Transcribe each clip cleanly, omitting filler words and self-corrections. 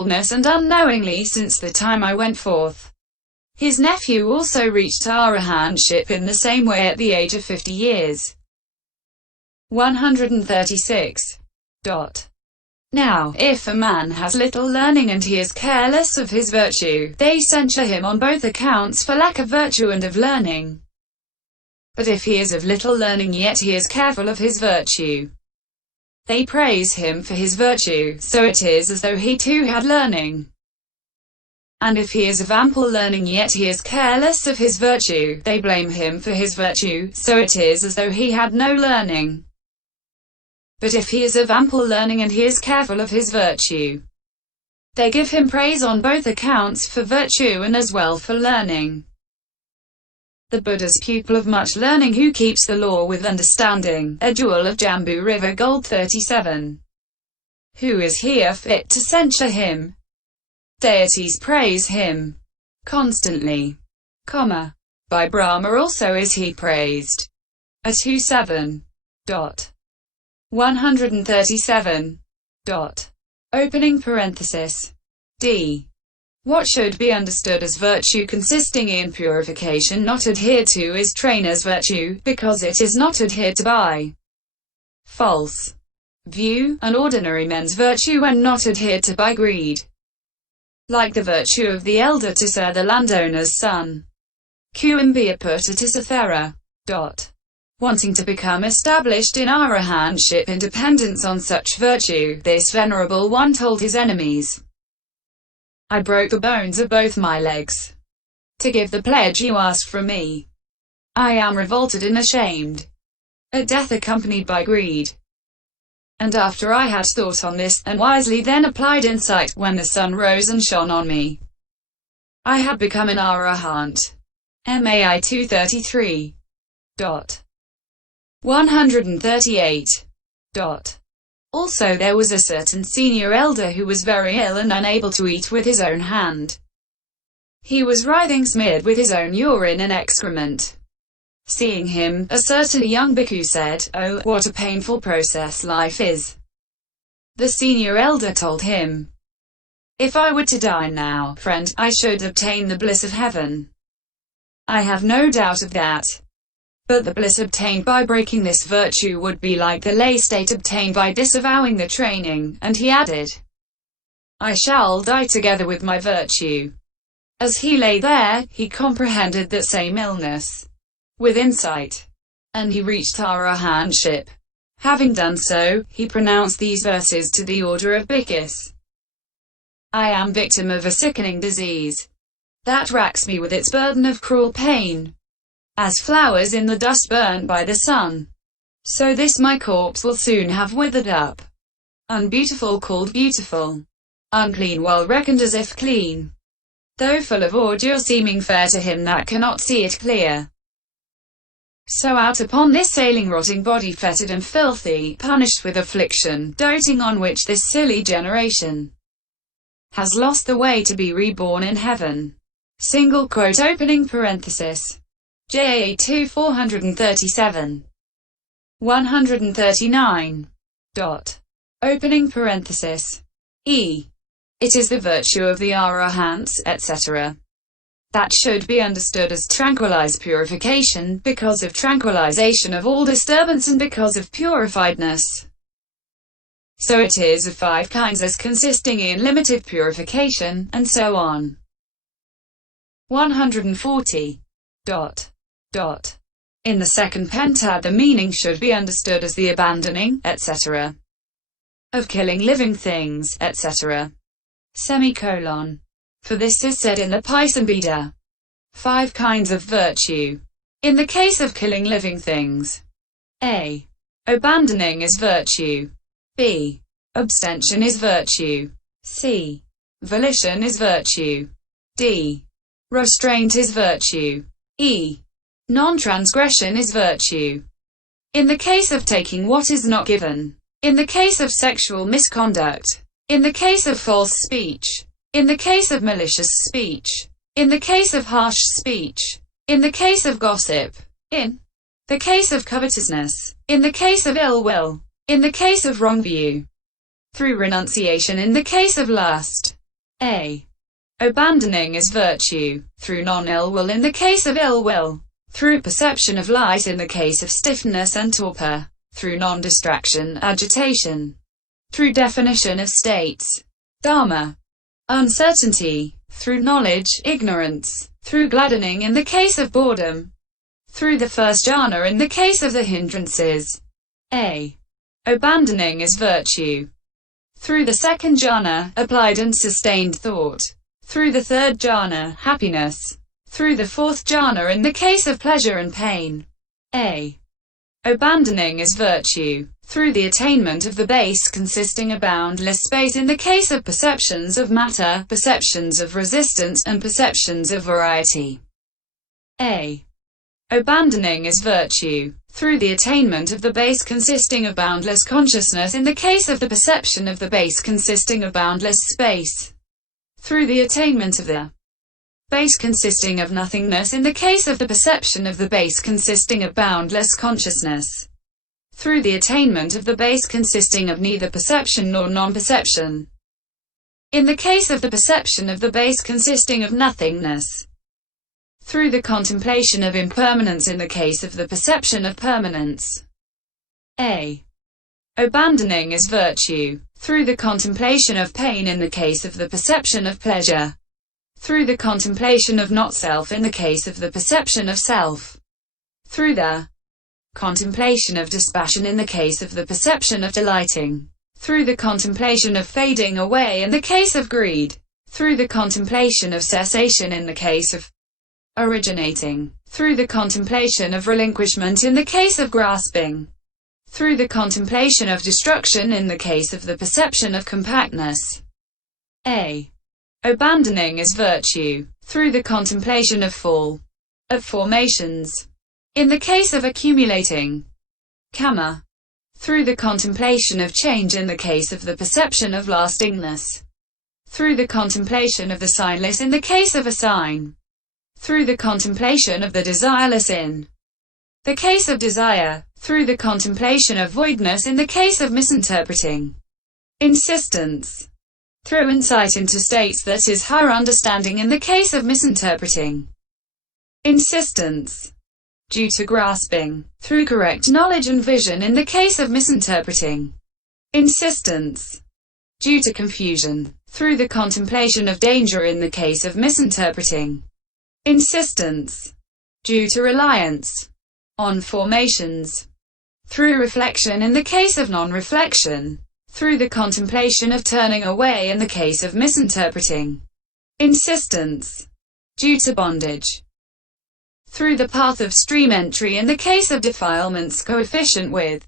and unknowingly since the time I went forth. His nephew also reached Arahantship in the same way at the age of 50 years. 136. Now, if a man has little learning and he is careless of his virtue, they censure him on both accounts for lack of virtue and of learning. But if he is of little learning yet he is careful of his virtue, they praise him for his virtue, so it is as though he too had learning. And if he is of ample learning yet he is careless of his virtue, they blame him for his virtue, so it is as though he had no learning. But if he is of ample learning and he is careful of his virtue, they give him praise on both accounts for virtue and as well for learning. The Buddha's pupil of much learning who keeps the law with understanding, a jewel of Jambu River gold 37. Who is here fit to censure him? Deities praise him constantly, by Brahma also is he praised. A 27. 137. Opening parenthesis. D. What should be understood as virtue consisting in purification not adhered to is trainer's virtue, because it is not adhered to by false view, and ordinary men's virtue when not adhered to by greed. Like the virtue of the elder Tissa, the landowner's son. Kuþumbiyaputta-Tissa-thera. Wanting to become established in Arahantship independence on such virtue, this venerable one told his enemies, I broke the bones of both my legs to give the pledge you asked from me. I am revolted and ashamed at death accompanied by greed. And after I had thought on this, and wisely then applied insight, when the sun rose and shone on me, I had become an Arahant. Mai 233. 138. Also there was a certain senior elder who was very ill and unable to eat with his own hand. He was writhing smeared with his own urine and excrement. Seeing him, a certain young bhikkhu said, "Oh, what a painful process life is." The senior elder told him, "If I were to die now, friend, I should obtain the bliss of heaven. I have no doubt of that. But the bliss obtained by breaking this virtue would be like the lay state obtained by disavowing the training," and he added, "I shall die together with my virtue." As he lay there, he comprehended that same illness with insight, and he reached Arahantship. Having done so, he pronounced these verses to the Order of Bhikkhus. I am victim of a sickening disease that racks me with its burden of cruel pain. As flowers in the dust burnt by the sun, so this my corpse will soon have withered up. Unbeautiful called beautiful, unclean while reckoned as if clean, though full of ordure seeming fair to him that cannot see it clear. So out upon this sailing rotting body fetid and filthy, punished with affliction, doting on which this silly generation has lost the way to be reborn in heaven. Single quote opening parenthesis. JA 2 437. 139. Opening parenthesis. E. It is the virtue of the Arahants, etc. that should be understood as tranquilized purification, because of tranquilization of all disturbance and because of purifiedness. So it is of 5 kinds as consisting in limited purification, and so on. 140. In the second pentad the meaning should be understood as the abandoning, etc. of killing living things, etc. For this is said in the Pisambheda. 5 kinds of virtue. In the case of killing living things, A. Abandoning is virtue. B. Abstention is virtue. C. Volition is virtue. D. Restraint is virtue. E. Non-transgression is virtue. In the case of taking what is not given. In the case of sexual misconduct. In the case of false speech. In the case of malicious speech. In the case of harsh speech. In the case of gossip. In the case of covetousness. In the case of ill will. In the case of wrong view. Through renunciation in the case of lust. A. Abandoning is virtue, through non-ill will in the case of ill will, through perception of light in the case of stiffness and torpor, through non-distraction, agitation, through definition of states, dharma, uncertainty, through knowledge, ignorance, through gladdening in the case of boredom, through the first jhana in the case of the hindrances. A. Abandoning is virtue, through the second jhana, applied and sustained thought, through the third jhana, happiness, through the fourth jhana in the case of pleasure and pain. A. Abandoning is virtue, through the attainment of the base consisting of boundless space in the case of perceptions of matter, perceptions of resistance, and perceptions of variety. A. Abandoning is virtue, through the attainment of the base consisting of boundless consciousness in the case of the perception of the base consisting of boundless space, through the attainment of the base consisting of nothingness in the case of the perception of the base consisting of boundless consciousness, through the attainment of the base consisting of neither perception nor non-perception, in the case of the perception of the base consisting of nothingness, through the contemplation of impermanence in the case of the perception of permanence. A. Abandoning is virtue, through the contemplation of pain in the case of the perception of pleasure, through the contemplation of not-self in the case of the perception of self, through the contemplation of dispassion in the case of the perception of delighting, through the contemplation of fading away in the case of greed, through the contemplation of cessation in the case of originating, through the contemplation of relinquishment in the case of grasping, through the contemplation of destruction in the case of the perception of compactness. A. Abandoning is virtue, through the contemplation of fall, of formations, in the case of accumulating, karma, through the contemplation of change in the case of the perception of lastingness, through the contemplation of the signless in the case of a sign, through the contemplation of the desireless in the case of desire, through the contemplation of voidness in the case of misinterpreting insistence, through insight into states that is higher understanding in the case of misinterpreting insistence, due to grasping, through correct knowledge and vision in the case of misinterpreting insistence, due to confusion, through the contemplation of danger in the case of misinterpreting insistence, due to reliance on formations, through reflection in the case of non-reflection, through the contemplation of turning away in the case of misinterpreting insistence, due to bondage, through the path of stream entry in the case of defilements coefficient with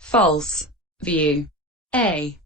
false view. A.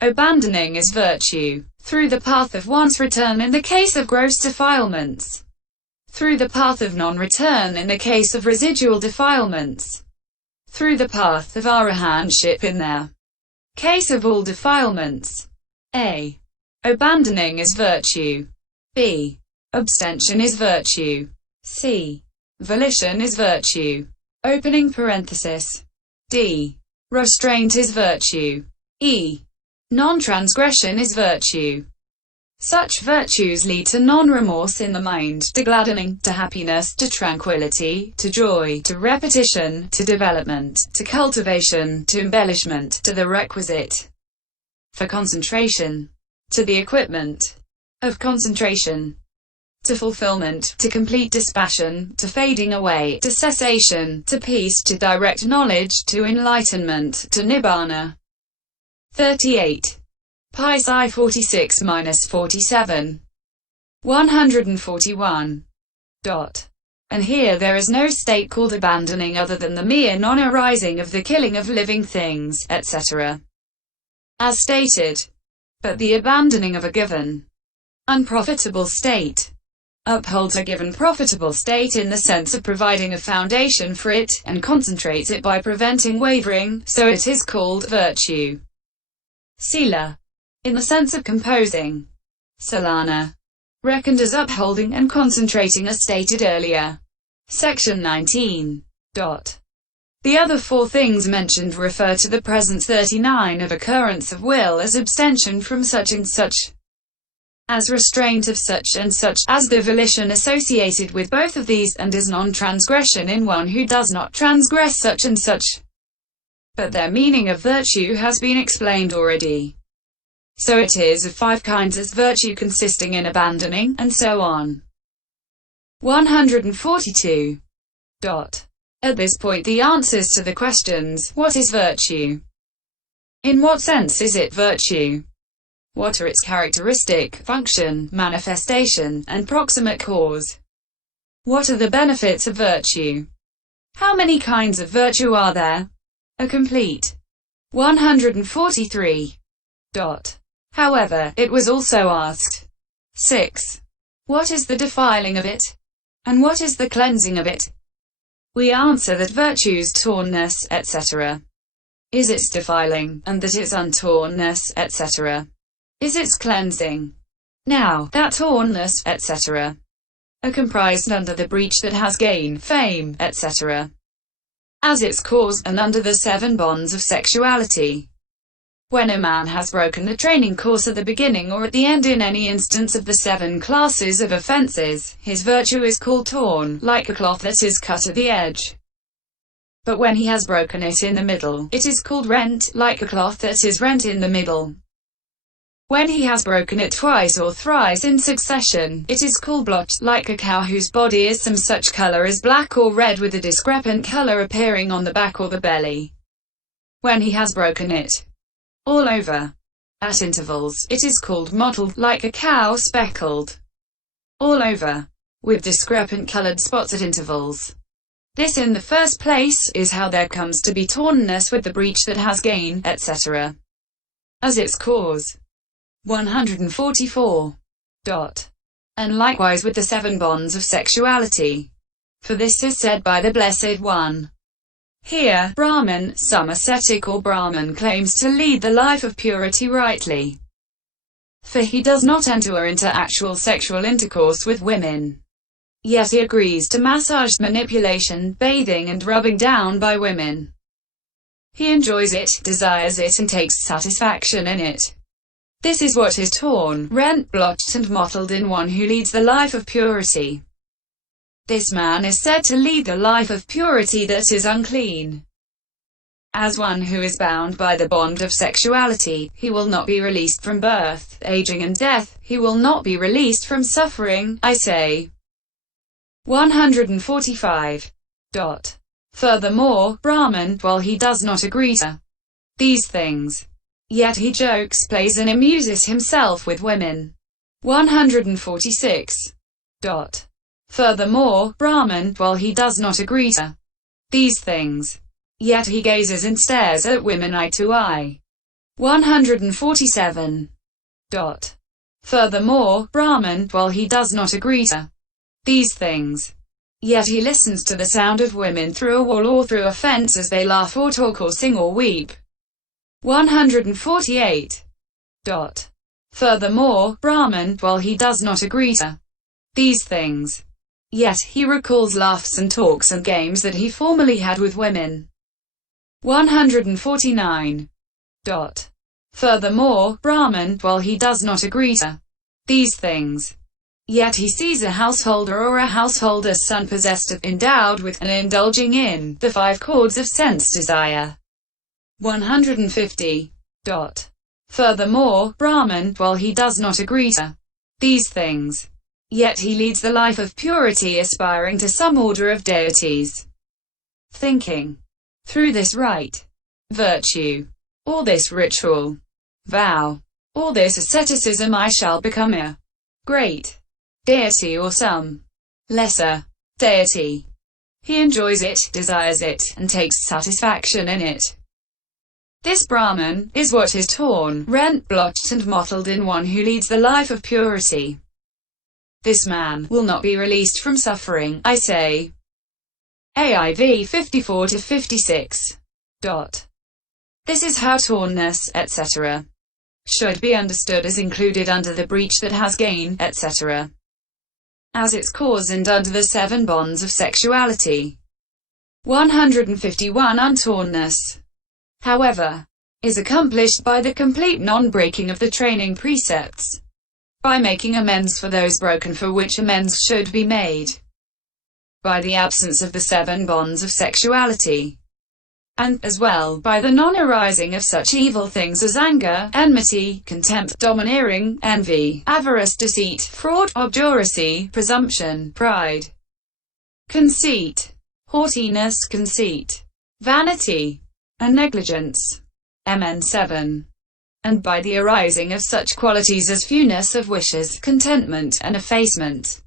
Abandoning is virtue, through the path of once return in the case of gross defilements, through the path of non-return in the case of residual defilements, through the path of Arahantship in the case of all defilements. A. Abandoning is virtue. B. Abstention is virtue. C. Volition is virtue. Opening parenthesis. D. Restraint is virtue. E. Non-transgression is virtue. Such virtues lead to non-remorse in the mind, to gladdening, to happiness, to tranquility, to joy, to repetition, to development, to cultivation, to embellishment, to the requisite for concentration, to the equipment of concentration, to fulfillment, to complete dispassion, to fading away, to cessation, to peace, to direct knowledge, to enlightenment, to nibbana. 38. Pi Psi 46-47. 141. And here there is no state called abandoning other than the mere non-arising of the killing of living things, etc. as stated. But the abandoning of a given unprofitable state upholds a given profitable state in the sense of providing a foundation for it, and concentrates it by preventing wavering, so it is called virtue. Sila, in the sense of composing. Salana, reckoned as upholding and concentrating as stated earlier. Section 19. The other four things mentioned refer to the presence 39 of occurrence of will as abstention from such and such. as restraint of such and such, as the volition associated with both of these, and as non-transgression in one who does not transgress such and such. But their meaning of virtue has been explained already. So it is of 5 kinds, as virtue consisting in abandoning, and so on. 142. At this point the answers to the questions, what is virtue? In what sense is it virtue? What are its characteristic, function, manifestation, and proximate cause? What are the benefits of virtue? How many kinds of virtue are there? A complete. 143. However, it was also asked. 6. What is the defiling of it? And what is the cleansing of it? We answer that virtue's tornness, etc., is its defiling, and that its untornness, etc., is its cleansing. Now, that tornness, etc., are comprised under the breach that has gain, fame, etc., as its cause, and under the 7 bonds of sexuality. When a man has broken the training course at the beginning or at the end in any instance of the 7 classes of offenses, his virtue is called torn, like a cloth that is cut at the edge. But when he has broken it in the middle, it is called rent, like a cloth that is rent in the middle. When he has broken it twice or thrice in succession, it is called blotched, like a cow whose body is some such color as black or red with a discrepant color appearing on the back or the belly. When he has broken it all over, at intervals, it is called mottled, like a cow speckled all over, with discrepant colored spots at intervals. This in the first place, is how there comes to be tornness with the breach that has gain, etc., as its cause. 144. And likewise with the 7 bonds of sexuality. For this is said by the Blessed One. Here, Brahman, some ascetic or Brahman claims to lead the life of purity rightly. For he does not enter into actual sexual intercourse with women. Yet he agrees to massage, manipulation, bathing and rubbing down by women. He enjoys it, desires it and takes satisfaction in it. This is what is torn, rent, blotched and mottled in one who leads the life of purity. This man is said to lead the life of purity that is unclean. As one who is bound by the bond of sexuality, he will not be released from birth, aging and death, he will not be released from suffering, I say. 145. Furthermore, Brahman, while he does not agree to these things, yet he jokes, plays and amuses himself with women. 146. Furthermore, Brahman, while he does not agree to these things, yet he gazes and stares at women eye to eye. 147. Furthermore, Brahman, while he does not agree to these things, yet he listens to the sound of women through a wall or through a fence as they laugh or talk or sing or weep. 148. Furthermore, Brahman, while he does not agree to these things, yet he recalls laughs and talks and games that he formerly had with women. 149. Furthermore, Brahman, while he does not agree to these things, yet he sees a householder or a householder's son possessed of, endowed with, and indulging in, the 5 chords of sense desire. 150. Furthermore, Brahman, while he does not agree to these things, yet he leads the life of purity aspiring to some order of deities. Thinking through this rite, virtue, or this ritual, vow, or this asceticism, I shall become a great deity or some lesser deity. He enjoys it, desires it, and takes satisfaction in it. This Brahman is what is torn, rent, blotched and mottled in one who leads the life of purity. This man will not be released from suffering, I say. AIV 54-56. This is how tornness, etc., should be understood as included under the breach that has gain, etc., as its cause and under the 7 bonds of sexuality. 151. Untornness, however, is accomplished by the complete non-breaking of the training precepts. by making amends for those broken for which amends should be made, by the absence of the 7 bonds of sexuality, and, as well, by the non-arising of such evil things as anger, enmity, contempt, domineering, envy, avarice, deceit, fraud, obduracy, presumption, pride, conceit, haughtiness, conceit, vanity, and negligence. Mn 7. And by the arising of such qualities as fewness of wishes, contentment, and effacement.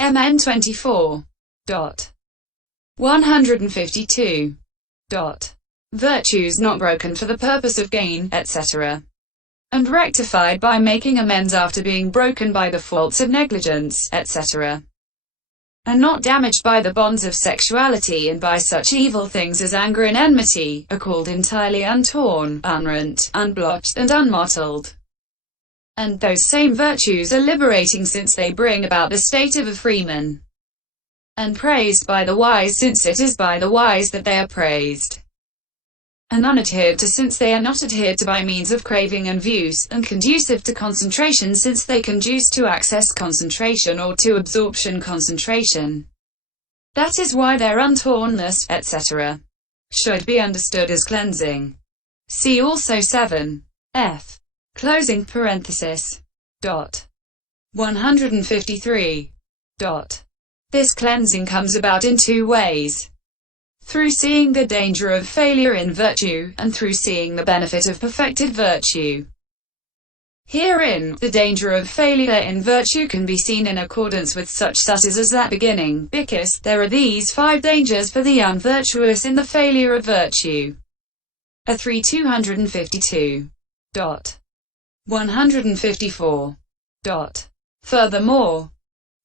Mn 24. 152. Virtues not broken for the purpose of gain, etc., and rectified by making amends after being broken by the faults of negligence, etc., and not damaged by the bonds of sexuality and by such evil things as anger and enmity, are called entirely untorn, unrent, unblotched, and unmottled. And those same virtues are liberating, since they bring about the state of a freeman, and praised by the wise, since it is by the wise that they are praised, and unadhered to, since they are not adhered to by means of craving and views, and conducive to concentration, since they conduce to access concentration or to absorption concentration. That is why their untornness, etc., should be understood as cleansing. See also 7. F. Closing parenthesis. 153. This cleansing comes about in 2 ways. Through seeing the danger of failure in virtue, and through seeing the benefit of perfected virtue. Herein, the danger of failure in virtue can be seen in accordance with such suttas as that beginning, Bhikkhus, there are these 5 dangers for the unvirtuous in the failure of virtue. A 252. 154. Furthermore,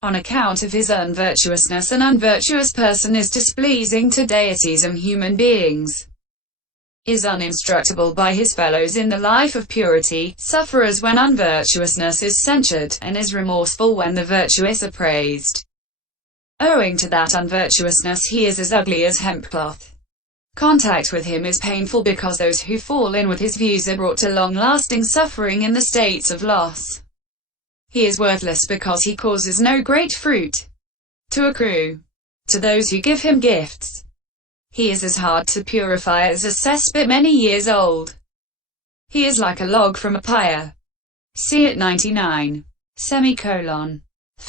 on account of his unvirtuousness, an unvirtuous person is displeasing to deities and human beings, is uninstructable by his fellows in the life of purity, suffers when unvirtuousness is censured, and is remorseful when the virtuous are praised. Owing to that unvirtuousness he is as ugly as hemp cloth. Contact with him is painful because those who fall in with his views are brought to long-lasting suffering in the states of loss. He is worthless because he causes no great fruit to accrue to those who give him gifts. He is as hard to purify as a cesspit many years old. He is like a log from a pyre. See it 99. For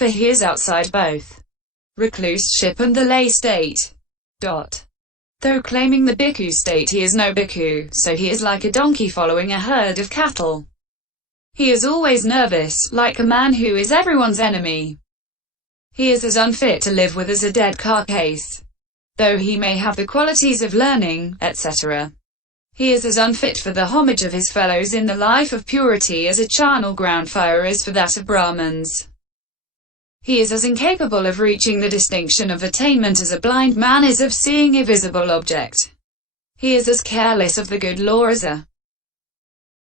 he is outside both recluseship and the lay state. Though claiming the bhikkhu state, he is no bhikkhu, so he is like a donkey following a herd of cattle. He is always nervous, like a man who is everyone's enemy. He is as unfit to live with as a dead carcass. Though he may have the qualities of learning, etc., he is as unfit for the homage of his fellows in the life of purity as a charnel ground fire is for that of Brahmins. He is as incapable of reaching the distinction of attainment as a blind man is of seeing a visible object. He is as careless of the good law as a